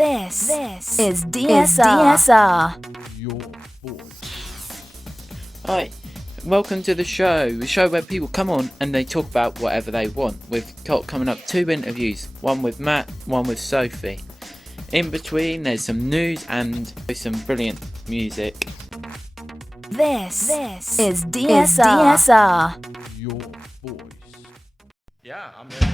This is DSR. Your voice. Hi, welcome to the show where people come on and they talk about whatever they want. We've got coming up 2 interviews, one with Matt, one with Sophie. In between there's some news and some brilliant music. This is DSR. Your voice. Yeah, I'm ready.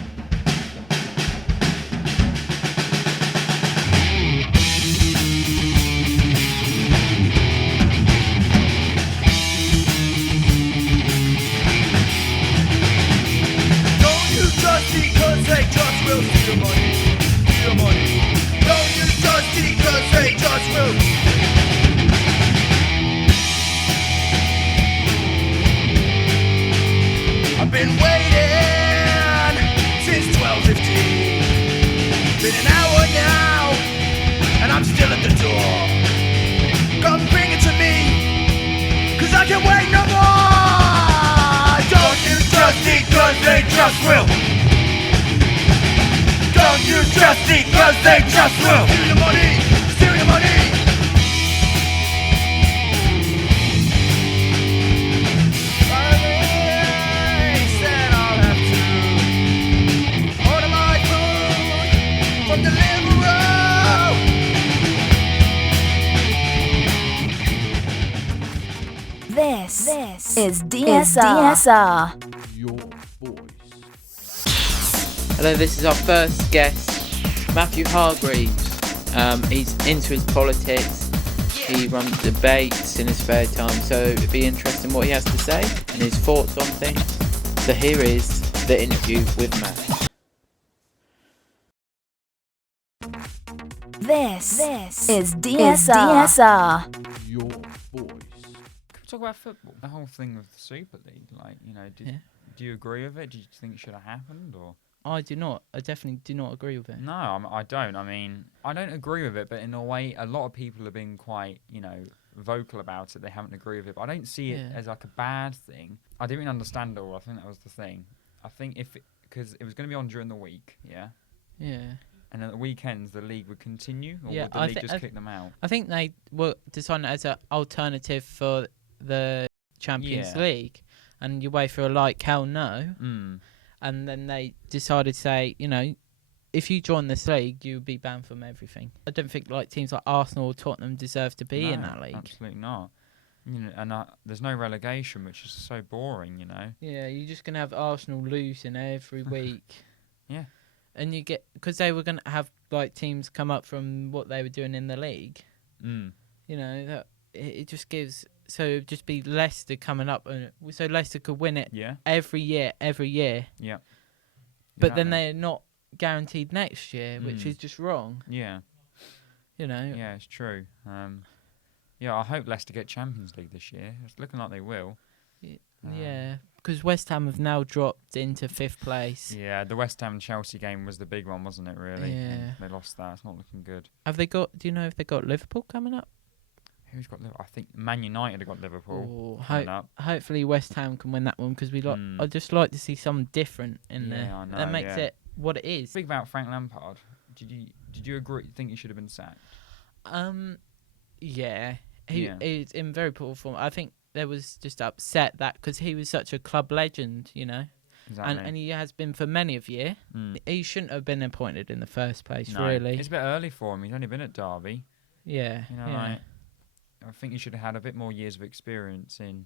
Don't you trust me, cause they just will steal your money, steal your money. Don't you trust me, cause they just will. I've been waiting since 12:15. Been an hour now, and I'm still at the door. Come bring it to me, cause I can't wait no more. Don't you trust me, cause they just will. Don't you trust me, cause they just will. Steal your money, steal your money. This is DSR. Your voice. Hello, this is our first guest, Matthew Hargreaves. He's into his politics, he runs debates in his spare time, so it'd be interesting what he has to say and his thoughts on things. So here is the interview with Matt. This is DSR. Your voice. Can we talk about football? The whole thing with the Super League, like, you know, do you agree with it? Do you think it should have happened, or? I do not. I definitely do not agree with it. No, I don't. I mean, I don't agree with it, but in a way, a lot of people have been quite, you know, vocal about it. They haven't agreed with it, but I don't see it as like a bad thing. I didn't even understand it all. I think that was the thing. I think because it was going to be on during the week, yeah? Yeah. And at the weekends, the league would continue, or Yeah, would the league just kick them out? I think they were deciding as an alternative for the Champions League, and you wait for a like hell no. And then they decided to say, you know, if you join this league, you would be banned from everything. I don't think like teams like Arsenal or Tottenham deserve to be in that league. Absolutely not. You know, and there's no relegation, which is so boring, you know. Yeah, you're just gonna have Arsenal losing every week. Yeah. And you get, because they were gonna have like teams come up from what they were doing in the league. You know, that it just gives. So it'd just be Leicester coming up, and so Leicester could win it every year. Yeah. But then they're not guaranteed next year, which is just wrong. Yeah. You know. Yeah, it's true. Yeah, I hope Leicester get Champions League this year. It's looking like they will. Yeah, because West Ham have now dropped into 5th place. Yeah, the West Ham-Chelsea game was the big one, wasn't it, really? Yeah. And they lost that. It's not looking good. Have they got, do you know if they got Liverpool coming up? Who's got Liverpool? I think Man United have got Liverpool coming up. Hopefully West Ham can win that one, because I'd just like to see something different in there. I know, that makes it what it is. Speak about Frank Lampard. Did you agree? Think he should have been sacked? Yeah. He's in very poor form. I think there was just upset that because he was such a club legend, you know. Exactly. And he has been for many of years. He shouldn't have been appointed in the first place, No, really. It's a bit early for him. He's only been at Derby. Yeah. You know, like, I think he should have had a bit more years of experience in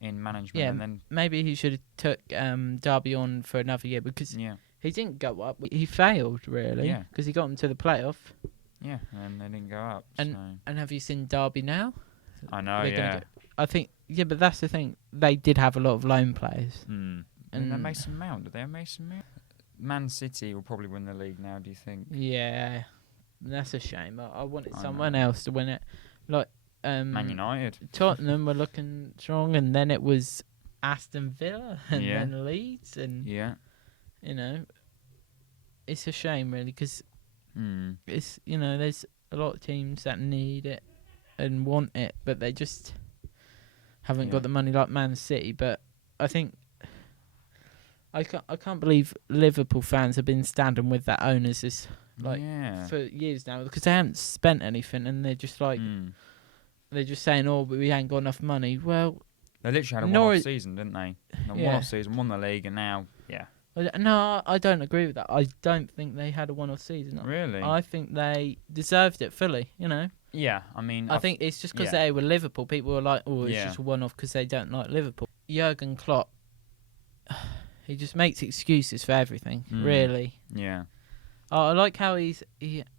management. Yeah, and then maybe he should have took Derby on for another year, because he didn't go up. He failed, really, because he got him to the playoff. Yeah, and they didn't go up. And have you seen Derby now? I know, I think, but that's the thing. They did have a lot of loan players. And then Mason Mount. Did they have Mason Mount? Man City will probably win the league now, do you think? Yeah, that's a shame. I wanted someone else to win it. Like Man United. Tottenham were looking strong, and then it was Aston Villa, and then Leeds, and you know, it's a shame really, because it's, you know, there's a lot of teams that need it and want it, but they just haven't got the money like Man City. But I think I can't believe Liverpool fans have been standing with their owners for years now, because they haven't spent anything, and they're just like they're just saying, "Oh, but we ain't got enough money." Well, they literally had a one-off season, didn't they? One-off season, won the league, and now, No, I don't agree with that. I don't think they had a one-off season. Really? I think they deserved it fully, Yeah, I mean... I think it's just because they were Liverpool. People were like, oh, it's just a one-off because they don't like Liverpool. Jurgen Klopp, he just makes excuses for everything, really. Yeah. I like how he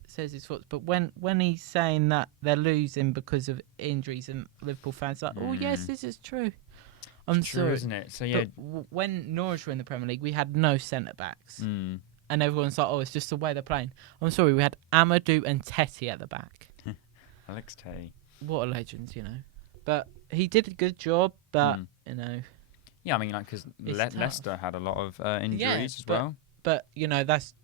says his thoughts, but when he's saying that they're losing because of injuries, and Liverpool fans are like, oh, yes, this is true. I'm it's true, sorry, isn't it? So yeah, but when Norwich were in the Premier League, we had no centre backs, and everyone's like, "Oh, it's just the way they're playing." I'm sorry, we had Amadou and Teti at the back. Alex Tay, what a legend, But he did a good job, but Yeah, I mean, like because Leicester had a lot of injuries as well. But that's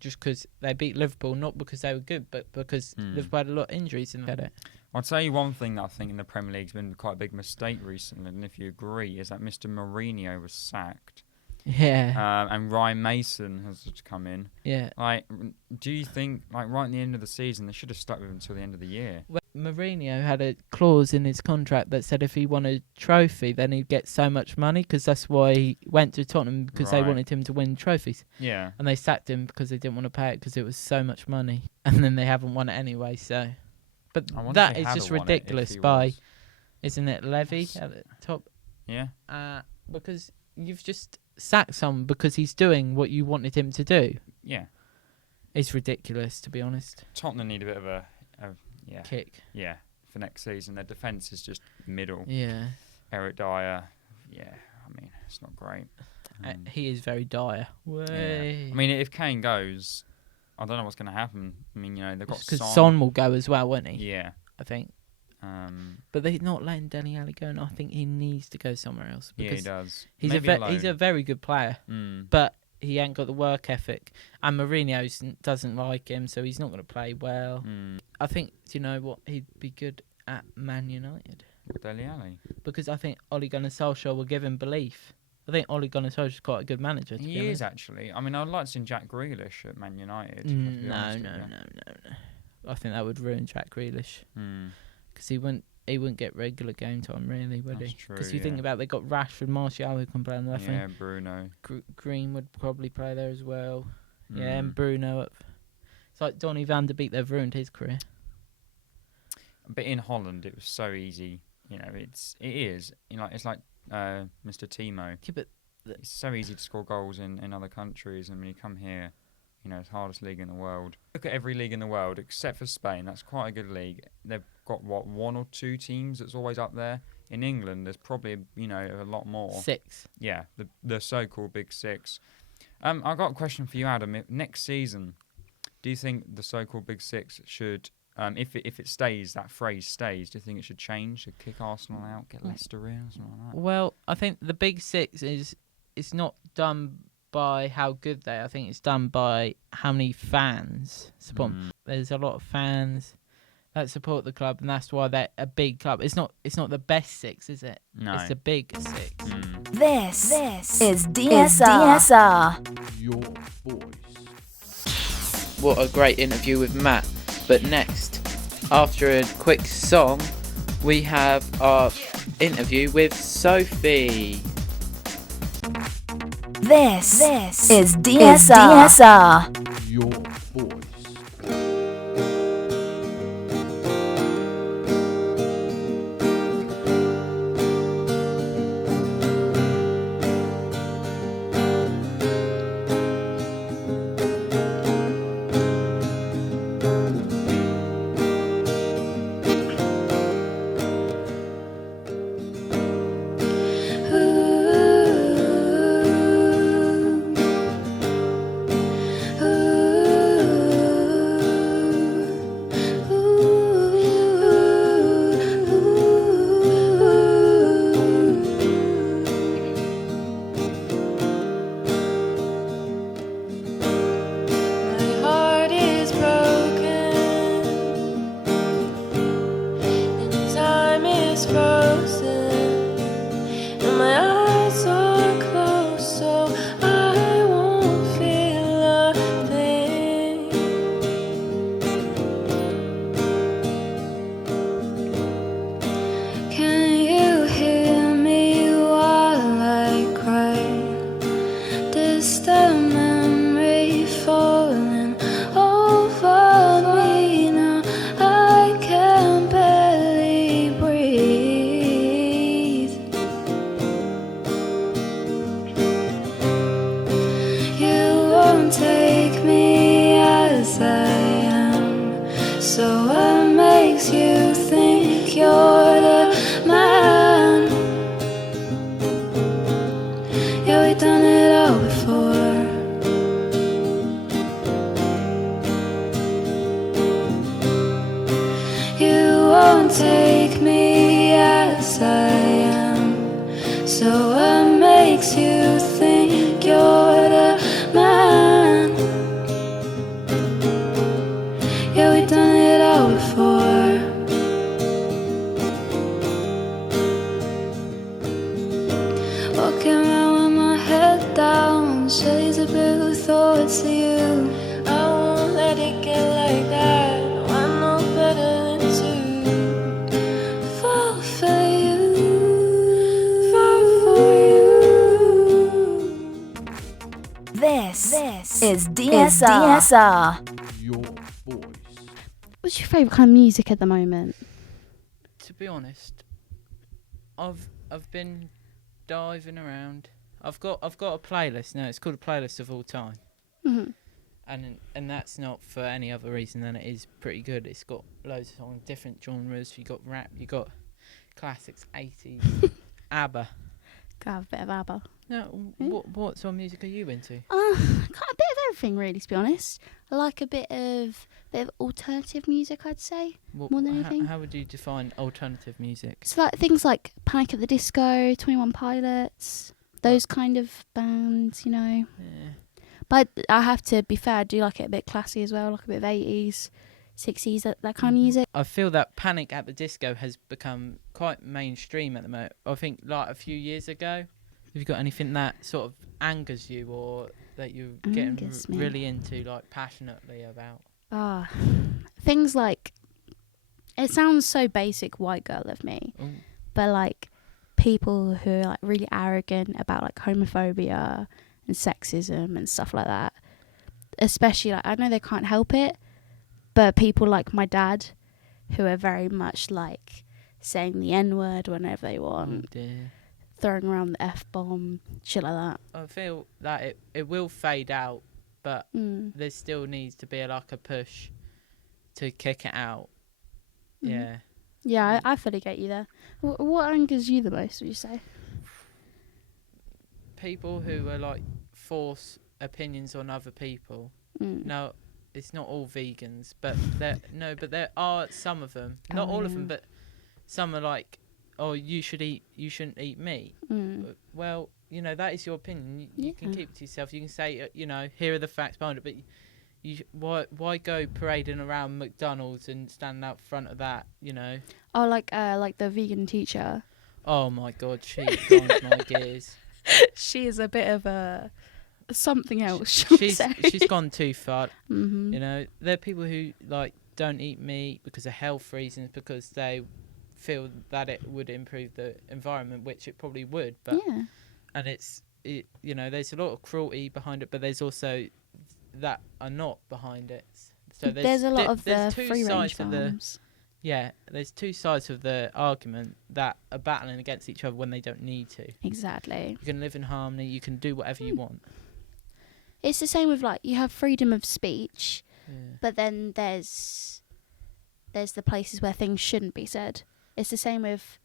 just because they beat Liverpool, not because they were good, but because Liverpool had a lot of injuries and had it. I'll tell you one thing that I think in the Premier League's been quite a big mistake recently, and if you agree, is that Mr. Mourinho was sacked. Yeah. And Ryan Mason has to come in. Yeah. Like, do you think, like, right at the end of the season, they should have stuck with him until the end of the year? Well, Mourinho had a clause in his contract that said if he won a trophy, then he'd get so much money, because that's why he went to Tottenham, because they wanted him to win trophies. Yeah. And they sacked him because they didn't want to pay it because it was so much money. And then they haven't won it anyway, so... But that is just ridiculous isn't it, Levy at the top? Yeah. Because you've just sacked someone because he's doing what you wanted him to do. Yeah. It's ridiculous, to be honest. Tottenham need a bit of a kick. Yeah, for next season. Their defence is just middle. Yeah. Eric Dyer, I mean, it's not great. He is very dire. Yeah. I mean, if Kane goes... I don't know what's going to happen. I mean, they've got because Son will go as well, won't he? Yeah, I think. But they're not letting Dele Alli go, and I think he needs to go somewhere else. Yeah, he does. He's a very good player, but he ain't got the work ethic. And Mourinho doesn't like him, so he's not going to play well. I think, do you know what? He'd be good at Man United. Dele Alli? Because I think Ole Gunnar Solskjaer will give him belief. I think Ole Gunnar Solskjaer is quite a good manager. He is, actually. I mean, I'd like to see Jack Grealish at Man United. No. I think that would ruin Jack Grealish. Because he wouldn't get regular game time, really, would he? Because you think about, they got Rashford, Martial who can play on the left wing. Yeah, Bruno. Green would probably play there as well. Yeah, and Bruno up. It's like Donny van der Beek, they've ruined his career. But in Holland, it was so easy. It is. It's like Mr. Timo. Yeah, but it's so easy to score goals in other countries, and when you come here, it's the hardest league in the world. Look at every league in the world except for Spain. That's quite a good league. They've got one or two teams that's always up there. In England, there's probably a lot more. 6. Yeah, the so-called Big Six. I've got a question for you, Adam. Next season, do you think the so-called Big Six should? If it stays, that phrase stays, do you think it should change? Should kick Arsenal out, get Leicester in, or something like that? Well, I think the Big Six it's not done by how good they are. I think it's done by how many fans support them. There's a lot of fans that support the club, and that's why they're a big club. It's not the best 6, is it? No. It's the big 6. This is DSR. Your voice. What a great interview with Matt. But next, after a quick song, we have our interview with Sophie. This is DSR. Your voice. Ooh. So what makes you think you're the man? Yeah, we've done it all before. You won't take me as I am. So what makes you think you're the man? Yeah, we've done it all before. Walking around with my head down, shades of blue thoughts of you. I won't let it get like that. No, I know better than to fall for you, fall for you. This is DSR. Your voice. What's your favourite kind of music at the moment? To be honest, I've been diving around. I've got a playlist now. It's called a playlist of all time, Mm-hmm. and that's not for any other reason than it is pretty good. It's got loads of songs, different genres. You got rap, you got classics, 80s, ABBA. Gotta have a bit of ABBA. No, Yeah. what sort of music are you into? Kind of a bit of everything, really, to be honest. I like a bit of alternative music, I'd say. More than anything. How would you define alternative music? It's like things like Panic at the Disco, 21 Pilots, those kind of bands, you know. Yeah. But I have to be fair, I do like it a bit classy as well, like a bit of 80s, 60s, that kind of music. I feel that Panic at the Disco has become quite mainstream at the moment. I think like a few years ago. Have you got anything that sort of angers you or that you're getting Angers me. really into, like passionately about? Things like, it sounds so basic, white girl of me, Ooh. but like people who are like really arrogant about like homophobia and sexism and stuff like that. Especially like, I know they can't help it, but people like my dad who are very much like saying the N-word whenever they want, Oh dear. throwing around the F-bomb, shit like that. I feel that it will fade out, but there still needs to be like a push to kick it out. Mhm. Yeah. Yeah, I fully get you there. What angers you the most, would you say? People who are like force opinions on other people. No, it's not all vegans, but there are some of them. Not all of them, but some are like, oh, you shouldn't eat meat. Well, you know, that is your opinion. You can keep it to yourself. You can say, you know, here are the facts behind it, but why go parading around McDonald's and stand out front of that, you know? Oh, like the vegan teacher. Oh my God, she grinds my gears. She is a bit of a something else. She's gone too far. Mm-hmm. You know, there are people who like don't eat meat because of health reasons, because they feel that it would improve the environment, which it probably would. But and you know, there's a lot of cruelty behind it, but there's also that are not behind it. So there's a lot of the two free range sides of farms. there's two sides of the argument that are battling against each other when they don't need to. Exactly. You can live in harmony. You can do whatever you want. It's the same with like, you have freedom of speech, Yeah. but then there's the places where things shouldn't be said. It's the same with,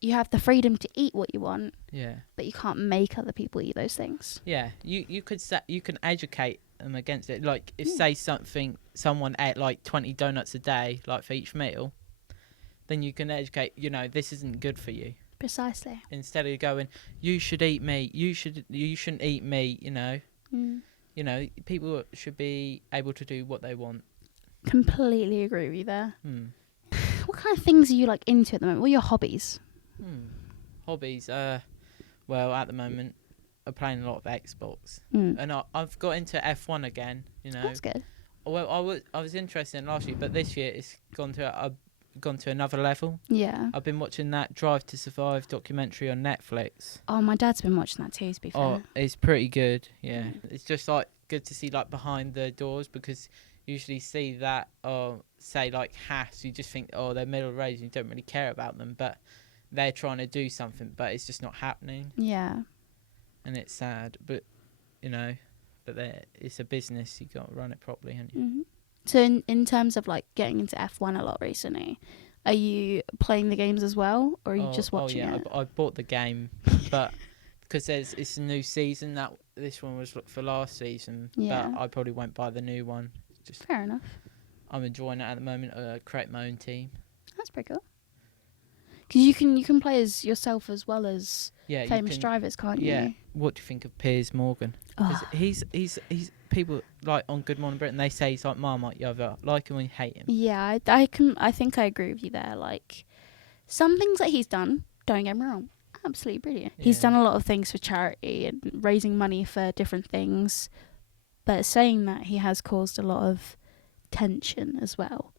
you have the freedom to eat what you want, but you can't make other people eat those things. Yeah, you can educate them against it. Like if say someone ate like 20 donuts a day, like for each meal, then you can educate. You know, this isn't good for you. Precisely. Instead of going, you should eat meat. You shouldn't eat meat. You know. You know, people should be able to do what they want. Completely agree with you there. What kind of things are you like into at the moment? What are your hobbies? Hobbies, well, at the moment, I'm playing a lot of Xbox, and I've got into F1 again. You know, That's good. Well, I was interested in last year, but this year it's gone to another level. Yeah. I've been watching that Drive to Survive documentary on Netflix. Oh, my dad's been watching that too, to be fair. Oh, it's pretty good. Yeah, it's just like good to see like behind the doors, because you usually see that, or say like Haas, you just think, oh, they're middle aged, you don't really care about them, but they're trying to do something, but it's just not happening. Yeah. And it's sad, but you know, but it's a business. You got to run it properly, haven't you? Mm-hmm. So in terms of like getting into F1 a lot recently, are you playing the games as well, or are you just watching it? I bought the game, but because it's a new season. That this one was for last season, Yeah. but I probably won't buy the new one. Just Fair enough. I'm enjoying it at the moment. Create my own team. That's pretty cool. Because you can play as yourself as well as famous drivers, can't Yeah. you? What do you think of Piers Morgan? Because he's people like on Good Morning Britain. They say he's like Marmite. You either like him or you hate him. Yeah, I think I agree with you there. Like, some things that he's done, don't get me wrong, absolutely brilliant. Yeah. He's done a lot of things for charity and raising money for different things, but saying that, he has caused a lot of tension as well.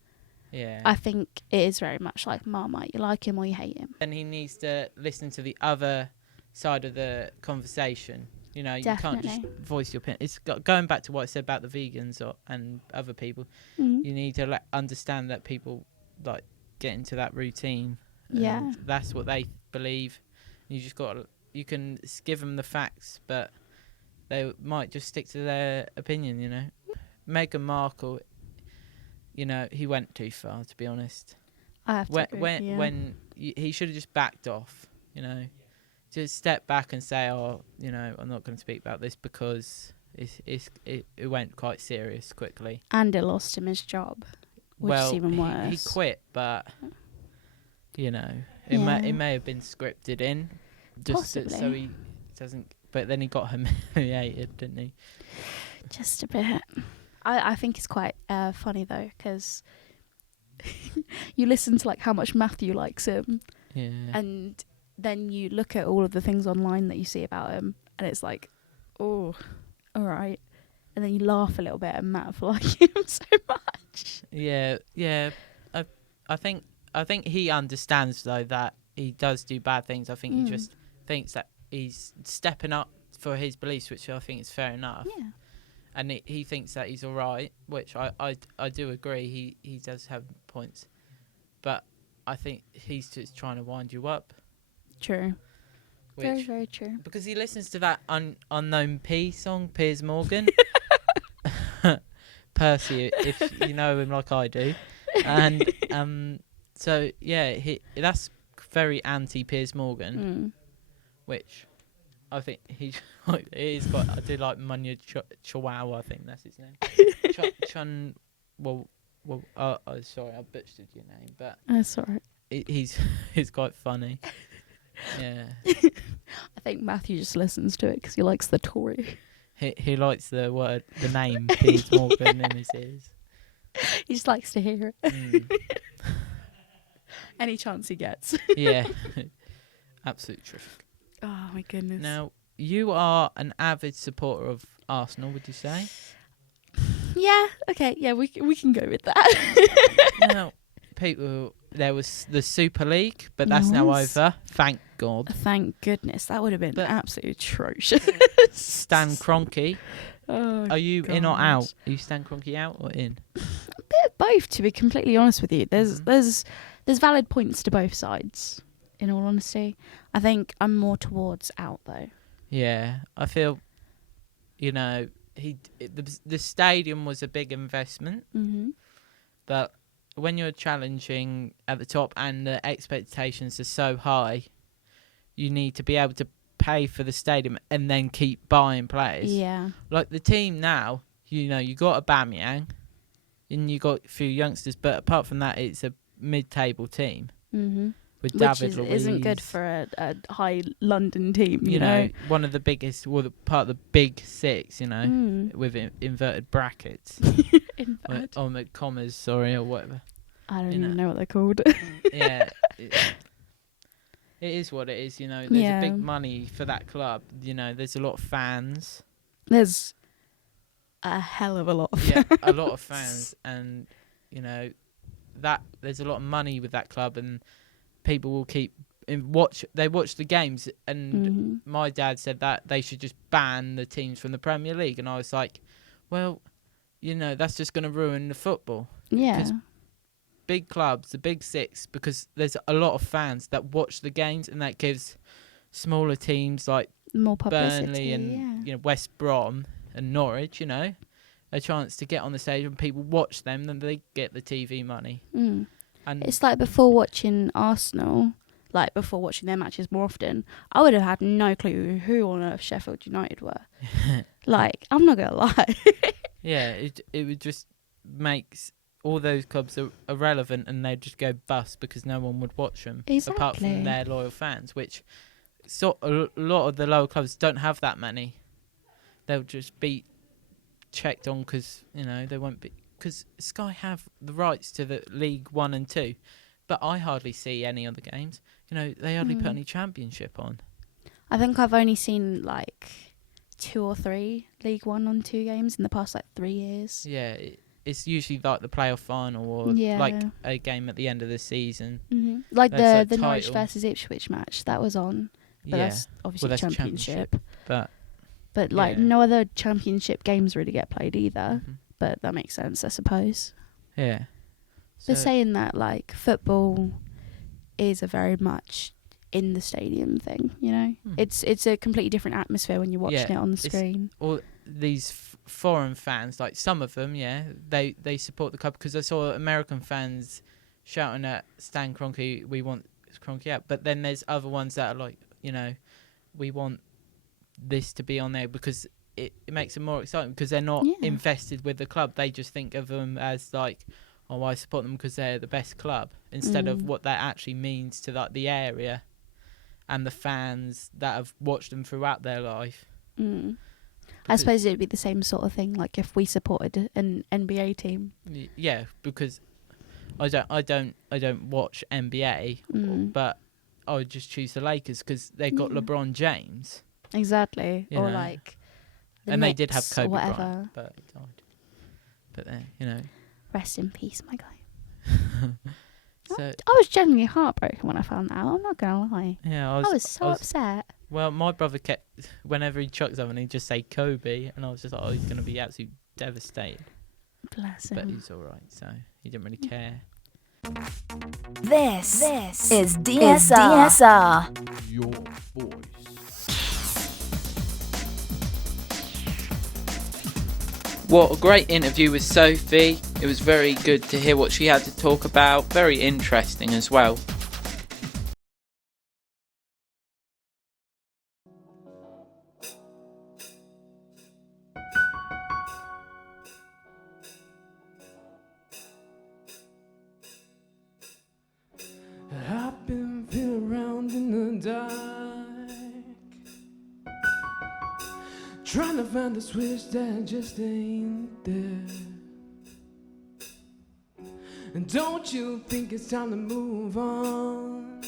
Yeah. I think it is very much like Marmite. You like him or you hate him. And he needs to listen to the other side of the conversation. You know, you can't just voice your opinion. It's going back to what I said about the vegans and other people. Mm-hmm. You need to understand that people like get into that routine. Yeah. That's what they believe. You just you can give them the facts, but they might just stick to their opinion, you know. Meghan Markle, you know, he went too far, to be honest. I have to agree, when he should have just backed off, you know. Just step back and say, oh, you know, I'm not going to speak about this because it went quite serious quickly. And it lost him his job, which is even worse. He quit, but, you know, it may have been scripted in. Just so he doesn't... But then he got humiliated, didn't he? Just a bit. I think it's quite funny, though, because you listen to, like, how much Matthew likes him. Yeah. And... then you look at all of the things online that you see about him, and it's like, oh, all right. And then you laugh a little bit at Matt for liking him so much. Yeah. I think he understands though that he does do bad things. I think he just thinks that he's stepping up for his beliefs, which I think is fair enough. Yeah. And he thinks that he's all right, which I do agree. He does have points, but I think he's just trying to wind you up. True. Very, very true. Because he listens to that Unknown P song, Piers Morgan. Percy, if you know him like I do. And so, yeah, that's very anti-Piers Morgan, which I think it is quite... I do like Munya Chihuahua, I think that's his name. Sorry, I butchered your name, but... That's all right. He's quite funny. Yeah. I think Matthew just listens to it because he likes the Tory. He likes the name Piers Morgan in his ears. He just likes to hear it. Mm. Any chance he gets. Yeah. Absolutely terrific. Oh my goodness. Now, you are an avid supporter of Arsenal, would you say? Yeah, okay, yeah, we can go with that. Now, there was the Super League, but that's now over. Thank God. Thank goodness. That would have been absolutely atrocious. Stan Kroenke. Oh, are you in or out? Are you Stan Kroenke out or in? A bit of both, to be completely honest with you. There's valid points to both sides, in all honesty. I think I'm more towards out, though. Yeah, I feel, you know, the stadium was a big investment, but when you're challenging at the top and the expectations are so high, you need to be able to pay for the stadium and then keep buying players. Yeah. Like the team now, you know, you got Aubameyang and you got a few youngsters, but apart from that, it's a mid-table team. With David Luiz. Isn't good for a high London team, you know. One of the biggest, part of the big six, you know, with inverted brackets. Or commas, sorry, or whatever. I don't even know what they're called. Yeah. It is what it is, you know. There's a big money for that club. You know, there's a lot of fans. There's a hell of a lot of fans. Yeah, a lot of fans. And, you know, there's a lot of money with that club, and people will watch the games, and my dad said that they should just ban the teams from the Premier League, and I was like, well, you know, that's just going to ruin the football. Yeah. Because big clubs, the big six, because there's a lot of fans that watch the games, and that gives smaller teams like more publicity, Burnley and you know, West Brom and Norwich, you know, a chance to get on the stage and people watch them, then they get the TV money. Mm. And It's like before watching Arsenal, like before watching their matches more often, I would have had no clue who on earth Sheffield United were. Like, I'm not gonna lie. yeah, it would just makes all those clubs are irrelevant, and they'd just go bust because no one would watch them apart from Exactly. their loyal fans. Which a lot of the lower clubs don't have that many. They'll just be checked on because they won't be, because Sky have the rights to the League 1 and 2, but I hardly see any other games. They hardly put any Championship on. I think I've only seen like 2 or 3 League 1 on 2 games in the past like 3 years. Yeah, it's usually like the playoff final or like a game at the end of the season. Mm-hmm. Like That's the like Norwich title. versus Ipswich match that was on, but Yeah, that's obviously that's championship. But like yeah. no other championship games really get played either. Mhm. But that makes sense, I suppose. Yeah. But So- saying that, like, football is a very much in the stadium thing, It's a completely different atmosphere when you're watching it on the screen. all these foreign fans, like some of them, they support the club, because I saw American fans shouting at Stan Kroenke, "We want Kroenke out," but then there's other ones that are like, we want this to be on there because it makes them more exciting, because they're not invested with the club. They just think of them as like, oh, I support them because they're the best club, instead of what that actually means to like the area and the fans that have watched them throughout their life. I suppose it would be the same sort of thing, like if we supported an NBA team. Yeah, because I don't watch NBA, but I would just choose the Lakers because they've got LeBron James. Exactly. You Or know. like the And they did have Knicks or Kobe whatever. Bryant, but he died. But then, Rest in peace, my guy. so I was genuinely heartbroken when I found that out. I'm not gonna lie. yeah, I was so upset. Well, my brother kept, whenever he chucked something, he'd just say Kobe, and I was just like, oh, he's gonna be absolutely devastated. Bless But him. he's all right, so he didn't really care. This is DSR. Your voice. What a great interview with Sophie. It was very good to hear what she had to talk about. Very interesting as well. I've been feeling around in the dark, trying to find the switch that just ain't there. And don't you think it's time to move on?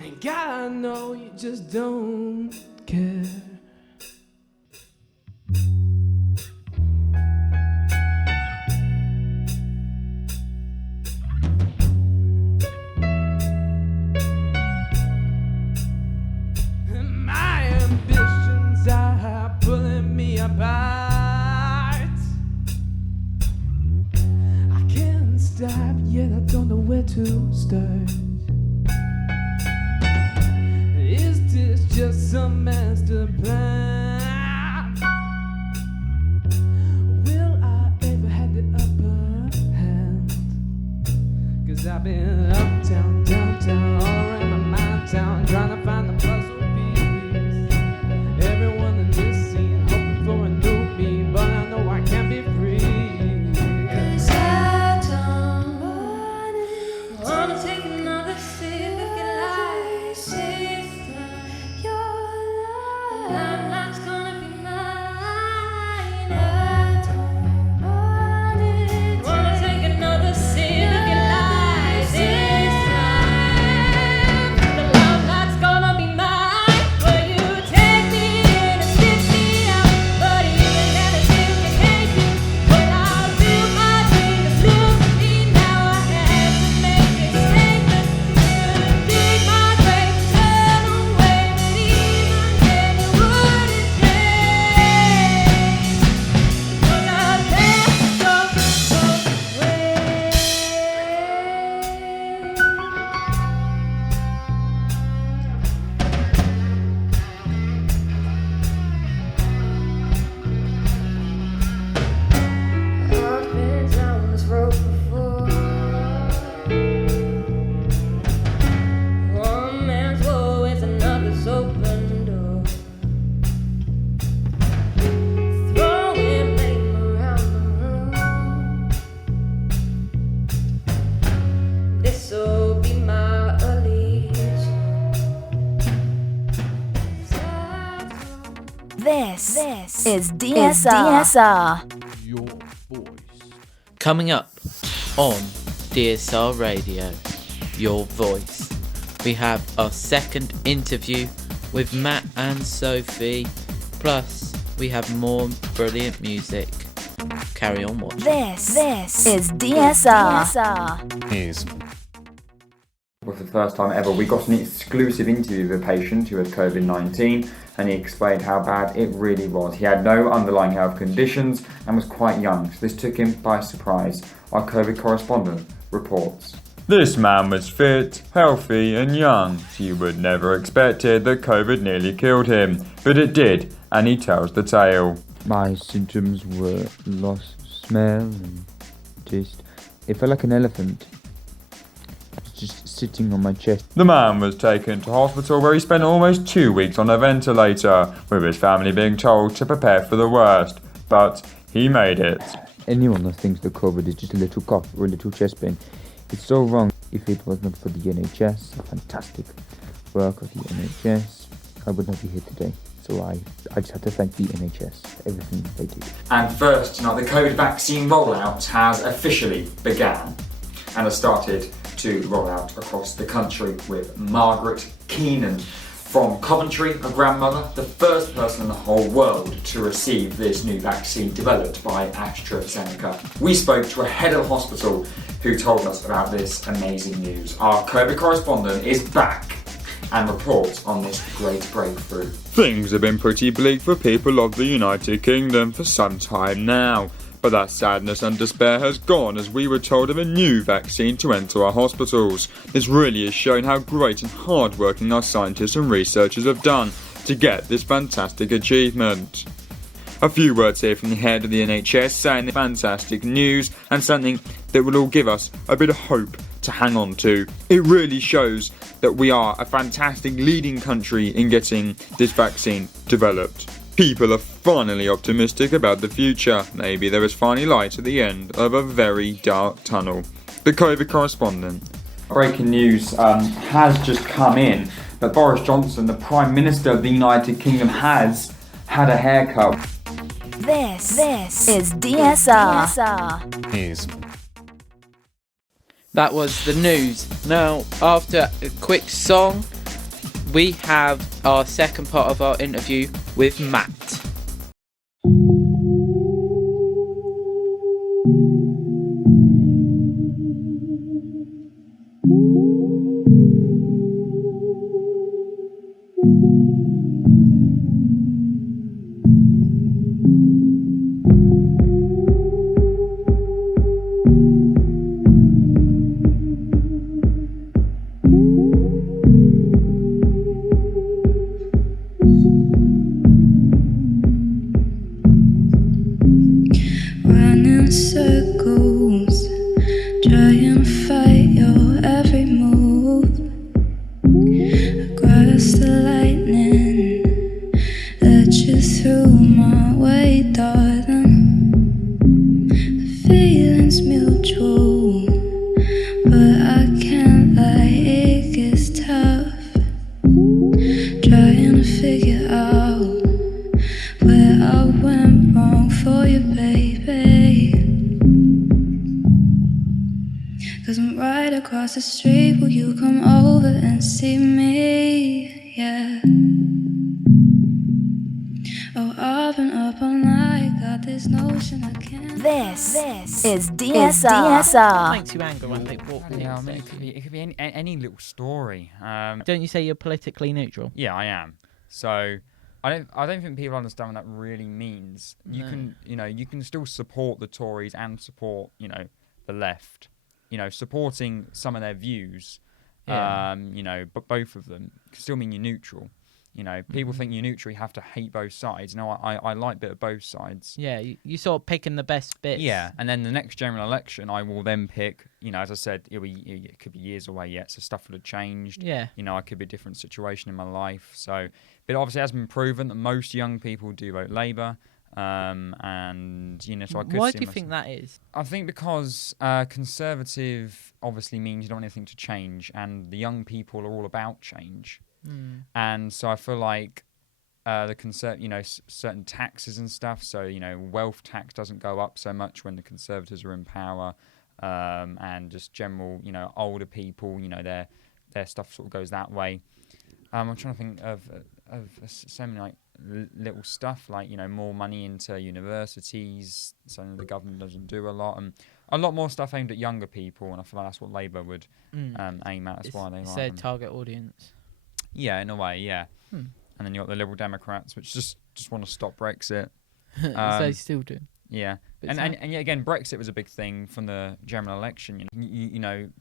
And God, I know you just don't care. And my ambitions are pulling me apart. I can't stop, yet I don't know where to start. Is this just some master plan? Will I ever have the upper hand? 'Cause I've been uptown, downtown, all around my mind town, trying to find the puzzle piece. Everyone in this scene hoping for a new me, but I know I can't be free. 'Cause I don't wanna take another sip of your life, sister. Your life. is DSR. Your voice. Coming up on DSR Radio, Your Voice, we have our second interview with Matt and Sophie, plus we have more brilliant music. Carry on watching. This is DSR. Is For the first time ever, we got an exclusive interview with a patient who had COVID-19, and he explained how bad it really was. He had no underlying health conditions and was quite young, so this took him by surprise. Our COVID correspondent reports. This man was fit, healthy and young. You would never expected that COVID nearly killed him, but it did, and he tells the tale. My symptoms were loss of smell and taste. It felt like an elephant just sitting on my chest. The man was taken to hospital where he spent almost 2 weeks on a ventilator, with his family being told to prepare for the worst. But he made it. Anyone that thinks that COVID is just a little cough or a little chest pain, it's so wrong. If it was not for the NHS, the fantastic work of the NHS, I would not be here today. So I just have to thank the NHS for everything they do. And first tonight, the COVID vaccine rollout has officially began and has started to roll out across the country, with Margaret Keenan from Coventry, a grandmother, the first person in the whole world to receive this new vaccine developed by AstraZeneca. We spoke to a head of hospital who told us about this amazing news. Our COVID correspondent is back and reports on this great breakthrough. Things have been pretty bleak for people of the United Kingdom for some time now. But that sadness and despair has gone as we were told of a new vaccine to enter our hospitals. This really has shown how great and hard-working our scientists and researchers have done to get this fantastic achievement. A few words here from the head of the NHS saying the fantastic news and something that will all give us a bit of hope to hang on to. It really shows that we are a fantastic leading country in getting this vaccine developed. People are finally optimistic about the future. Maybe there is finally light at the end of a very dark tunnel. The COVID correspondent. Breaking news has just come in that Boris Johnson, the Prime Minister of the United Kingdom, has had a haircut. This is DSR. is That was the news. Now, after a quick song, we have our second part of our interview with Matt. Circles, trying to fight your every move. Across the lightning that you threw my way, darling. The feeling's mutual, but I can't lie, it gets tough. Trying to figure out where I went wrong for you, baby. 'Cause I'm right across the street. Will you come over and see me? Yeah. Oh, I've been up all night. Got this notion I can't. This is DSR. Makes you angry when people walk Yeah, I in. mean, it could be any little story. Don't you say you're politically neutral? Yeah, I am. So I don't think people understand what that really means. You No. can, you can still support the Tories and support, the left. Supporting some of their views. Yeah. But both of them still mean you're neutral. People think you're neutral, you have to hate both sides. No, I like a bit of both sides. Yeah, you sort of picking the best bits. Yeah, and then the next general election, I will then pick. As I said, it could be years away yet, so stuff would have changed. Yeah. I could be a different situation in my life. So, but obviously, it has been proven that most young people do vote Labour. So I could. Why see do you think that is? I think because conservative obviously means you don't want anything to change, and the young people are all about change. And so I feel like certain taxes and stuff. So, wealth tax doesn't go up so much when the Conservatives are in power, and just general, older people, their stuff sort of goes that way. I'm trying to think of so many like little stuff like more money into universities, so the government doesn't do a lot, and a lot more stuff aimed at younger people. And I feel like that's what Labour would aim at. That's why they like their them. target audience. Yeah, in a way, yeah. And then you got the Liberal Democrats, which just want to stop Brexit. They still do. Yeah, and yet again, Brexit was a big thing from the general election.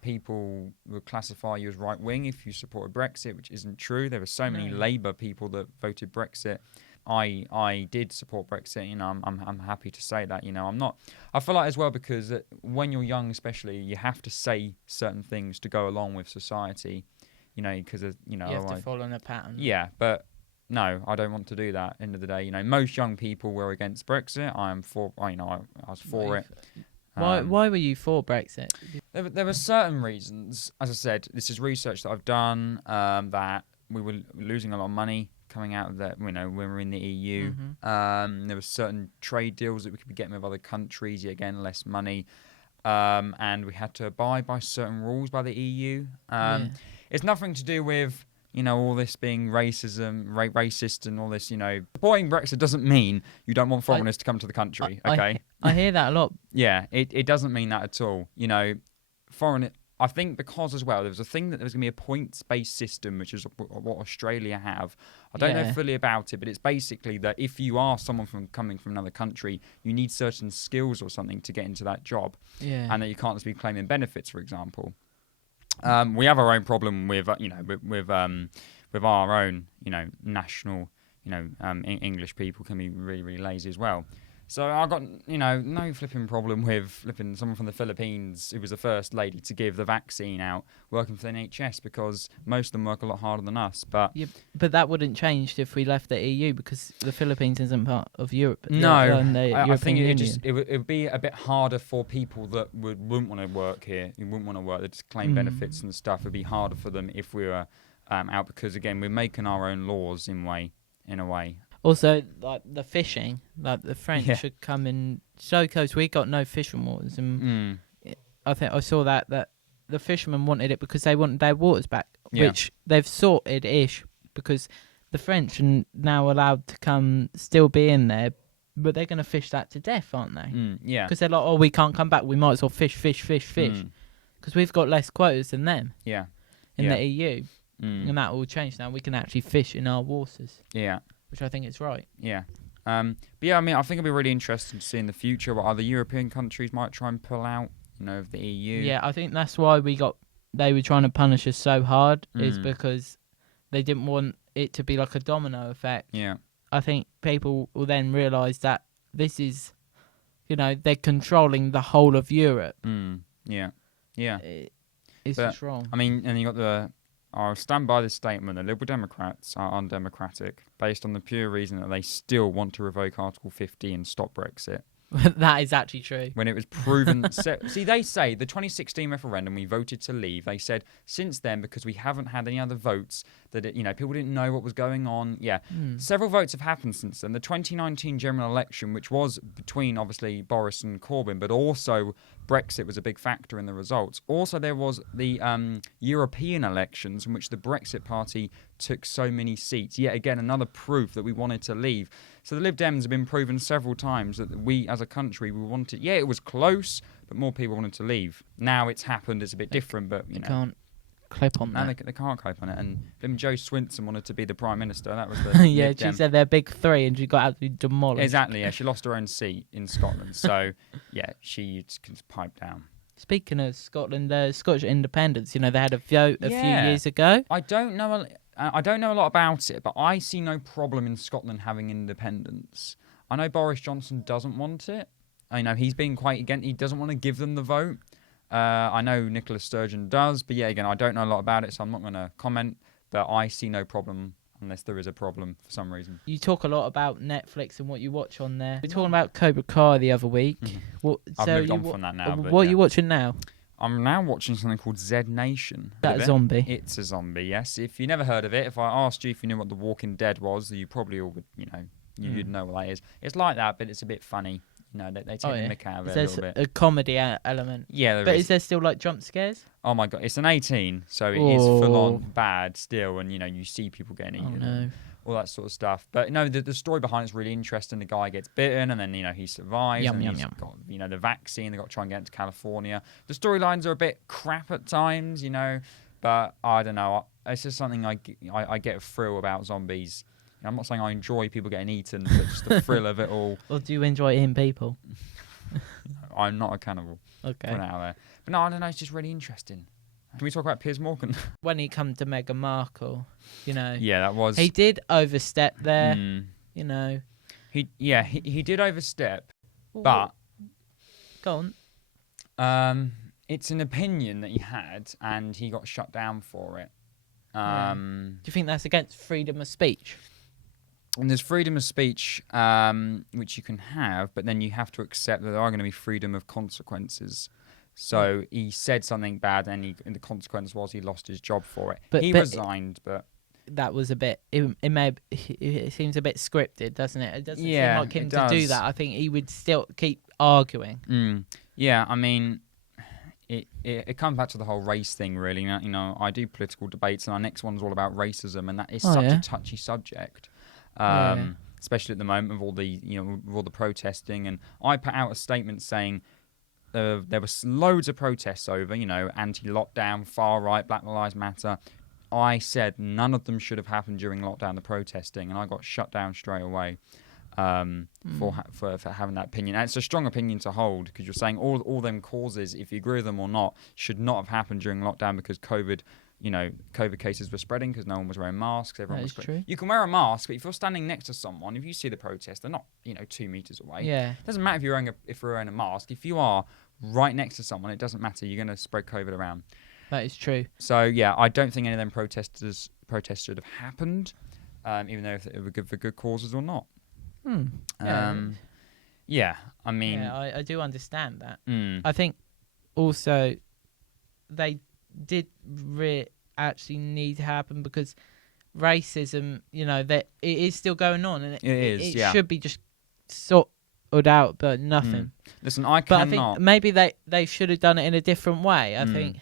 People would classify you as right wing if you supported Brexit, which isn't true. There were so many Labour people that voted Brexit. I did support Brexit. I'm happy to say that. I'm not. I feel like as well because when you're young, especially, you have to say certain things to go along with society. Because you have to follow in a pattern. Yeah, but. No, I don't want to do that. End of the day, most young people were against Brexit. I am for. I was for it. Why were you for Brexit? There were certain reasons. As I said, this is research that I've done. That we were losing a lot of money coming out of that. When we were in the EU. There were certain trade deals that we could be getting with other countries. Yet again, less money, and we had to abide by certain rules by the EU. It's nothing to do with. All this being racism, racist and all this, supporting Brexit doesn't mean you don't want foreigners to come to the country, okay? I hear that a lot. Yeah, it doesn't mean that at all. I think because as well, there was a thing that there was going to be a points-based system, which is what Australia have. I don't know fully about it, but it's basically that if you are someone coming from another country, you need certain skills or something to get into that job. Yeah. And that you can't just be claiming benefits, for example. We have our own problem with our own national English people can be really, really lazy as well. So I got no flipping problem with flipping someone from the Philippines who was the first lady to give the vaccine out working for the NHS because most of them work a lot harder than us. But that wouldn't change if we left the EU because the Philippines isn't part of Europe. No, I think it would be a bit harder for people that wouldn't want to work here. Who wouldn't want to work. They just claim benefits and stuff. It'd be harder for them if we were out because again we're making our own laws in a way. Also, like the fishing, like the French should come in so close. We got no fishing waters, and I think I saw that the fishermen wanted it because they wanted their waters back, which they've sorted-ish because the French are now allowed to come, still be in there, but they're going to fish that to death, aren't they? Yeah. Because they're like, oh, we can't come back. We might as well fish, because we've got less quotas than them. Yeah. In the EU, and that will change now. We can actually fish in our waters. Yeah. Which I think is right. Yeah. But yeah, I mean, I think it'll be really interesting to see in the future what other European countries might try and pull out, of the EU. Yeah, I think that's why they were trying to punish us so hard, is because they didn't want it to be like a domino effect. Yeah. I think people will then realise that this is, they're controlling the whole of Europe. Yeah. Yeah. It's just wrong. I mean, and you got I'll stand by this statement. The Liberal Democrats are undemocratic based on the pure reason that they still want to revoke Article 50 and stop Brexit. That is actually true. When it was proven... See, they say the 2016 referendum, we voted to leave. They said since then, because we haven't had any other votes, that people didn't know what was going on. Yeah. Several votes have happened since then. The 2019 general election, which was between, obviously, Boris and Corbyn, but also Brexit was a big factor in the results. Also, there was the European elections in which the Brexit Party took so many seats. Yet again, another proof that we wanted to leave. So the Lib Dems have been proven several times that we, as a country, we wanted... Yeah, it was close, but more people wanted to leave. Now it's happened. It's a bit different, but, you can't clip on that. No, they can't clip on it. And Jo Swinson wanted to be the Prime Minister. That was the... Yeah, she said they're big three, and she got absolutely demolished. Exactly, yeah. She lost her own seat in Scotland. So, yeah, she can pipe down. Speaking of Scotland, Scottish independence, they had a vote a few years ago. I don't know a lot about it, but I see no problem in Scotland having independence. I know Boris Johnson doesn't want it. I know he's been quite against. He doesn't want to give them the vote. I know Nicola Sturgeon does, but yeah, again, I don't know a lot about it, so I'm not going to comment. But I see no problem unless there is a problem for some reason. You talk a lot about Netflix and what you watch on there. We were talking about Cobra Kai the other week. I've moved on from that now. What are you watching now? I'm now watching something called Z Nation. That a zombie? It's a zombie, yes. If you never heard of it, if I asked you if you knew what The Walking Dead was, you probably all would, you'd know what that is. It's like that, but it's a bit funny. They take the mick out of it a little bit. There's a comedy element. Yeah, but is there still like jump scares? Oh my god, it's an 18, so it is full on bad still, and you see people getting eaten. No. All that sort of stuff. But no, the story behind it's really interesting. The guy gets bitten and then, he survives. Yum, and yum, he's yum. got, the vaccine. They've got to try and get into California. The storylines are a bit crap at times, but I don't know. It's just something I get a thrill about zombies. I'm not saying I enjoy people getting eaten, but just the thrill of it all. Or do you enjoy eating people? I'm not a cannibal. Okay. Put it out there. But no, I don't know. It's just really interesting. Can we talk about Piers Morgan? When he come to Meghan Markle, Yeah, that was... He did overstep there, He did overstep, but... Go on. It's an opinion that he had, and he got shut down for it. Do you think that's against freedom of speech? And there's freedom of speech, which you can have, but then you have to accept that there are going to be freedom of consequences. So he said something bad, and the consequence was he lost his job for it. But he resigned, but that was a bit. It seems a bit scripted, doesn't it? It doesn't seem like him to do that. I think he would still keep arguing. Yeah, I mean, it comes back to the whole race thing, really. I do political debates, and our next one's all about racism, and that is such a touchy subject. Especially at the moment with all the with all the protesting, and I put out a statement saying there was loads of protests over anti-lockdown, far right, Black Lives Matter. I said none of them should have happened during lockdown, the protesting, and I got shut down straight away for having that opinion. And it's a strong opinion to hold, because you're saying all them causes, if you agree with them or not, should not have happened during lockdown because COVID cases were spreading because no one was wearing masks. Everyone was true. You can wear a mask, but if you're standing next to someone, if you see the protest, they're not 2 meters away. Yeah. It doesn't matter if you're wearing a mask. If you are right next to someone, it doesn't matter. You're going to spread COVID around. That is true. So yeah, I don't think any of them protests should have happened, even though if they were good for good causes or not. Yeah. I mean, I do understand that. I think also they did actually need to happen because racism, that it is still going on, and it should be just sorted out, but nothing. Listen, I think maybe they should have done it in a different way. I think,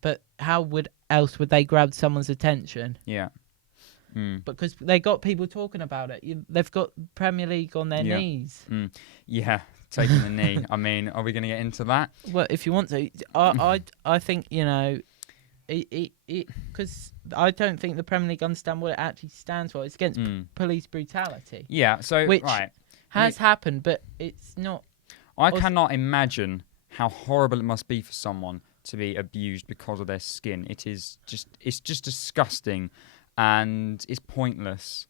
but how else would they grab someone's attention? Yeah. Because they got people talking about it. They've got Premier League on their knees. Yeah, taking the knee. I mean, are we going to get into that? Well, if you want to, I think because I don't think the Premier League understand what it actually stands for. It's against police brutality. Yeah, so which has happened, but it's not. I cannot imagine how horrible it must be for someone to be abused because of their skin. It's just disgusting, and it's pointless.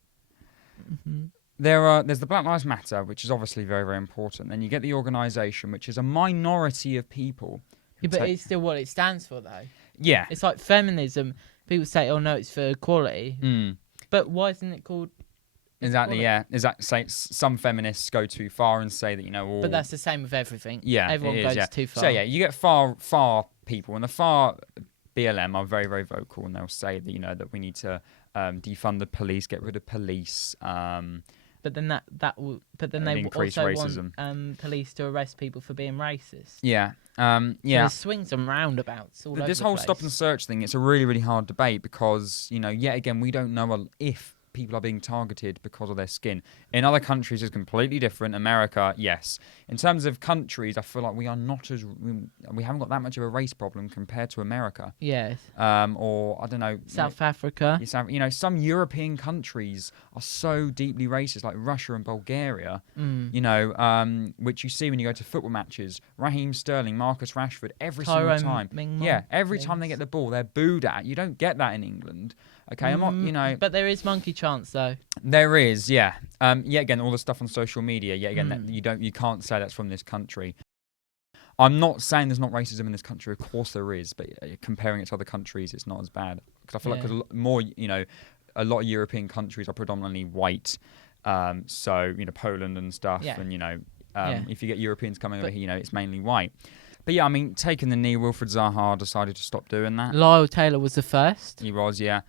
There's the Black Lives Matter, which is obviously very, very important. Then you get the organisation, which is a minority of people. Yeah, but it's still what it stands for, though. Yeah. It's like feminism. People say, oh, no, it's for equality. But why isn't it called Exactly, yeah. Some feminists go too far and say that, But that's the same with everything. Yeah, everyone goes too far. So, yeah, you get far people, and the far BLM are very, very vocal, and they'll say that, that we need to defund the police, get rid of police. But then they increase also racism. Want police to arrest people for being racist. Yeah. So there's swings and roundabouts all over this the whole place. stop and search thing, it's a really, really hard debate because, yet again, we don't know if people are being targeted because of their skin. In other countries, it's completely different. America, yes. In terms of countries, I feel like we haven't got that much of a race problem compared to America. Yes. Or, I don't know. South Africa. Some European countries are so deeply racist, like Russia and Bulgaria, which you see when you go to football matches. Raheem Sterling, Marcus Rashford, every single time. Every time they get the ball, they're booed at. You don't get that in England. Okay, I'm not, But there is monkey chance, though. There is, yeah. Yet again, all the stuff on social media. Yet again, you can't say that's from this country. I'm not saying there's not racism in this country. Of course there is, but comparing it to other countries, it's not as bad. Because I feel like a lot of European countries are predominantly white. So Poland and stuff, and if you get Europeans coming over here, it's mainly white. But yeah, I mean, taking the knee, Wilfred Zaha decided to stop doing that. Lyle Taylor was the first. He was, yeah.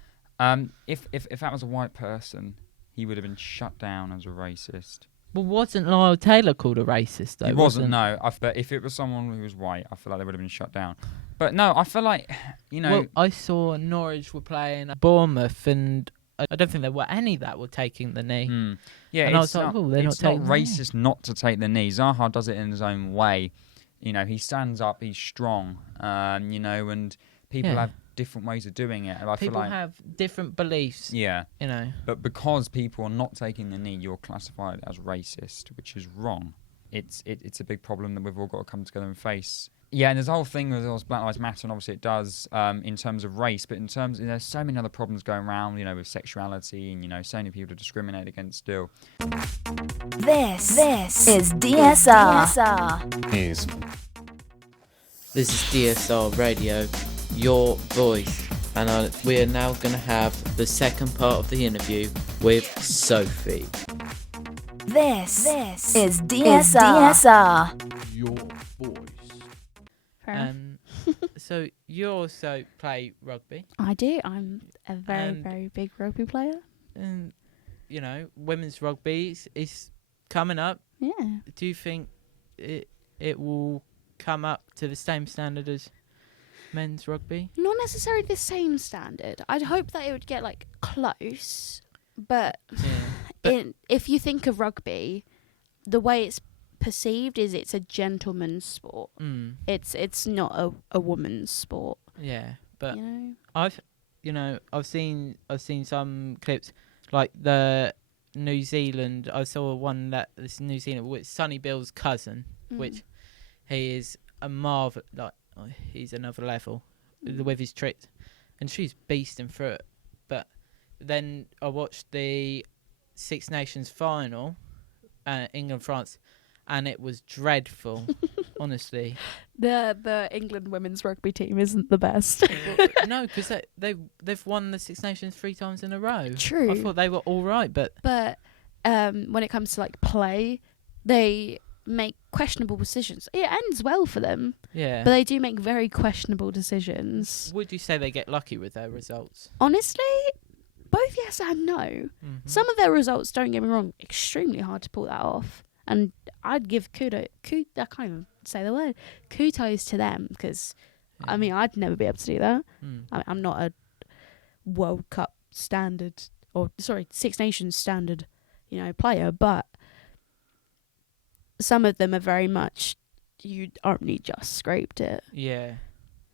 If that was a white person, he would have been shut down as a racist. Well, wasn't Lyle Taylor called a racist, though? He wasn't, no. But if it was someone who was white, I feel like they would have been shut down. But no, I feel like, you know... Well, I saw Norwich were playing Bournemouth, and I don't think there were any that were taking the knee. Yeah, and I was like, oh, they're not taking the knee. It's not racist not to take the knee. Zaha does it in his own way. You know, he stands up, he's strong, you know, and people have different ways of doing it. And I people feel like, have different beliefs. Yeah. You know. But because people are not taking the knee, you're classified as racist, which is wrong. It's a big problem that we've all got to come together and face. Yeah, and there's a whole thing with Black Lives Matter, and obviously it does in terms of race, but in terms, there's so many other problems going around, you know, with sexuality, and, you know, so many people are discriminated against still. This is DSR. Is This is DSR Radio, your voice, and we are now going to have the second part of the interview with Sophie. This is DSR. your voice. So you also play rugby, I do. I'm a very, And- very big rugby player. and you know women's rugby is coming up. Yeah. Do you think it will come up to the same standard as men's rugby? Not necessarily the same standard. I'd hope that it would get like close, but, Yeah. if you think of rugby, the way it's perceived is it's a gentleman's sport. It's not a woman's sport. Yeah, but You know? I've seen some clips like the New Zealand. I saw one that this New Zealand with Sonny Bill's cousin, which he is a marvel. Like he's another level with his tricks, and she's beasting through it. But then I watched the Six Nations final, England France, and it was dreadful. Honestly, The England women's rugby team isn't the best. no, because they've won the Six Nations 3 times in a row. True. I thought they were all right, but when it comes to like play, they make questionable decisions. It ends well for them, yeah. but they do make very questionable decisions. Would you say they get lucky with their results? Honestly, both yes and no. Mm-hmm. Some of their results, don't get me wrong, extremely hard to pull that off. And I'd give I can't even say the word, kudos to them, because, I mean, I'd never be able to do that. I mean, I'm not a World Cup standard, Six Nations standard, player, but some of them are very much, you only just scraped it. Yeah,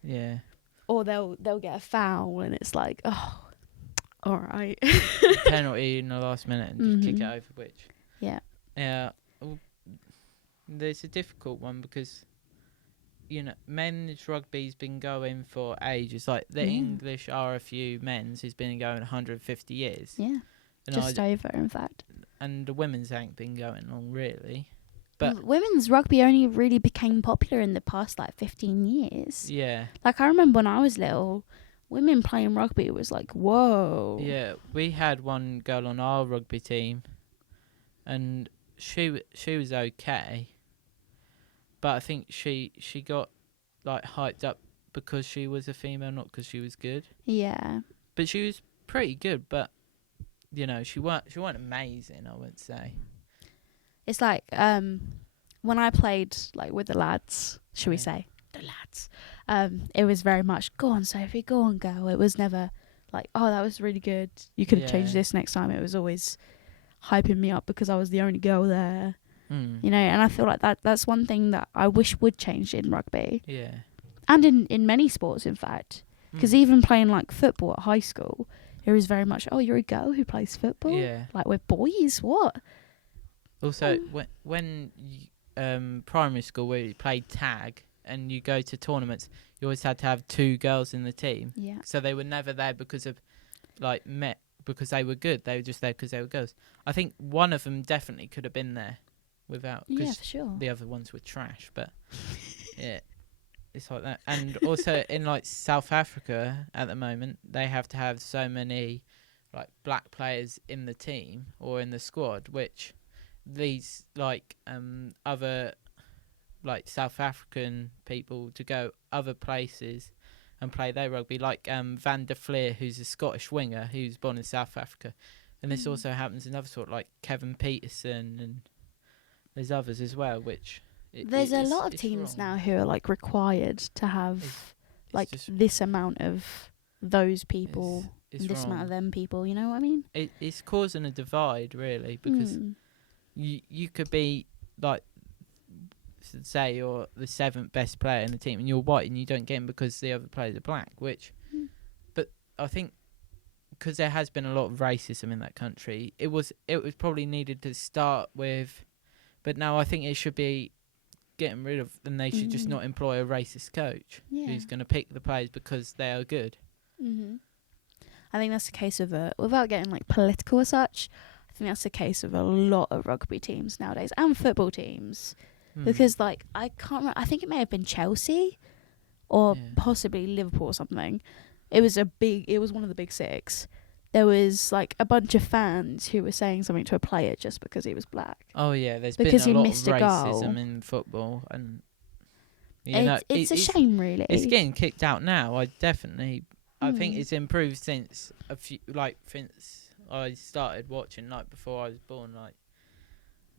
yeah. Or they'll get a foul and it's like, oh, all right. Penalty in the last minute and just kick it over, which... Yeah. Yeah. There's a difficult one because, men's rugby's been going for ages. Like, the English RFU men's has been going 150 years. Yeah, and just over, in fact. And the women's ain't been going long, really. But women's rugby only really became popular in the past, 15 years. yeah. Like, I remember when I was little, women playing rugby was like, whoa. Yeah, we had one girl on our rugby team, and she was okay, but I think she got hyped up because she was a female, not because she was good. Yeah. But she was pretty good, but she weren't amazing, I wouldn't say. It's like when I played with the lads, should we say the lads? It was very much, go on Sophie, go on girl. It was never like, oh, that was really good, you could have changed this next time. It was always hyping me up because I was the only girl there. And I feel like that's one thing that I wish would change in rugby. Yeah. And in many sports, in fact. Because even playing football at high school, it was very much, oh, you're a girl who plays football? Yeah. We're boys? What? Also, when primary school, where you played tag and you go to tournaments, you always had to have 2 girls in the team. Yeah. So they were never there because of, because they were good. They were just there because they were girls. I think one of them definitely could have been there without... Yeah, for sure. The other ones were trash, but yeah, it's like that. And also in South Africa at the moment, they have to have so many black players in the team or in the squad, which these other like South African people to go other places and play their rugby, like Van der Fleer, who's a Scottish winger who's born in South Africa. And this also happens in other sort, like Kevin Peterson, and there's others as well, which... There's a lot of teams now who are like required to have like this amount of those people, and this amount of them people. You know what I mean? It's causing a divide, really, because you could be like, say you're the 7th best player in the team and you're white and you don't get him because the other players are black. But I think because there has been a lot of racism in that country, it was probably needed to start with. But now I think it should be getting rid of, and they should just not employ a racist coach who's going to pick the players because they are good. I think that's the case of without getting like political as such, I think that's the case of a lot of rugby teams nowadays and football teams, because like I can't remember, I think it may have been Chelsea or possibly Liverpool or something. It was one of the big 6. There was like a bunch of fans who were saying something to a player just because he was black. Oh yeah, there's because been a lot of missed a racism goal. in football, and it's a shame, really. It's getting kicked out now. I think it's improved since since I started watching. Like before I was born, like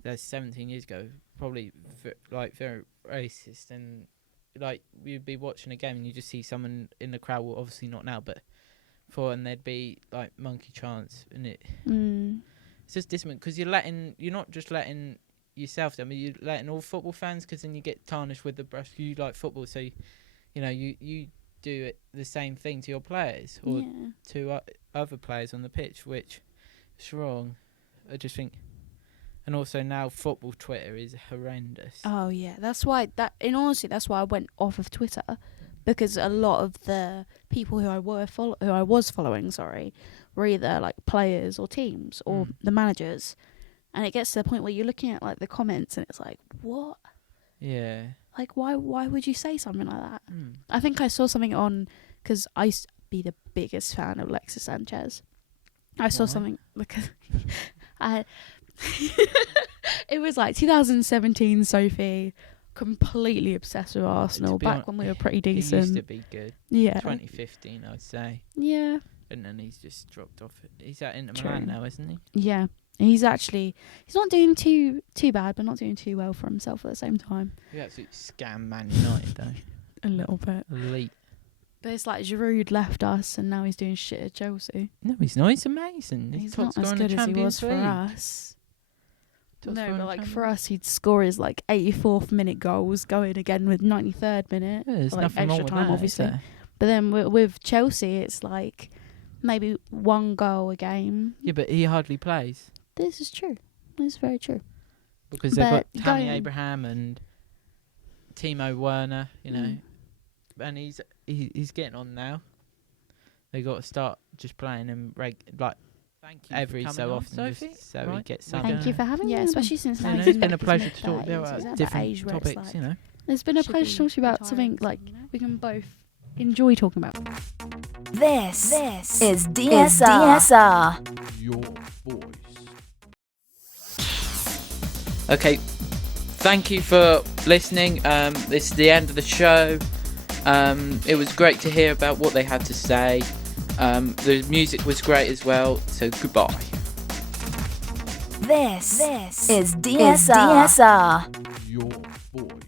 that's 17 years ago, probably very racist, and like you'd be watching a game and you just see someone in the crowd. Well, obviously not now, but. And there'd be like monkey chants, and it's just different because you're not just letting yourself down, but you're letting all football fans, because then you get tarnished with the brush. You like football, so you do it the same thing to your players or to other players on the pitch, which is wrong. I just think, and also now football Twitter is horrendous. Oh yeah, that's why I went off of Twitter. Because a lot of the people who I was following, were either like players or teams or the managers, and it gets to the point where you're looking at like the comments and it's like, what? Yeah. Like why would you say something like that? I think I saw something on, because I used to be the biggest fan of Alexis Sanchez. I saw something because it was like 2017 Sophie. Completely obsessed with Arsenal back when we were pretty decent. He used to be good. Yeah. 2015, I'd say. Yeah. And then he's just dropped off. He's at Inter Milan now, isn't he? Yeah. He's not doing too bad, but not doing too well for himself at the same time. He absolutely scammed Man United, though. A little bit. Elite. But it's like Giroud left us and now he's doing shit at Chelsea. No, he's not. He's amazing. He's not as good as he was for us. No, but like for us, he'd score his like 84th minute goals, going again with 93rd minute. Yeah, there's like nothing extra wrong with time, that, obviously. But then with Chelsea, it's like maybe 1 goal a game. Yeah, but he hardly plays. This is true. This is very true. Because they've got Tammy Abraham and Timo Werner, and he's getting on now. They got to start just playing him every so often, Sophie. He gets some. Thank you for having me. Yeah, especially since now it's been a pleasure to talk about different topics. Like, it's been a pleasure to talk to you about something like we can both enjoy talking about. This is DSR. Your voice. Okay, thank you for listening. This is the end of the show. It was great to hear about what they had to say. The music was great as well, so goodbye. This is DSR. Your voice.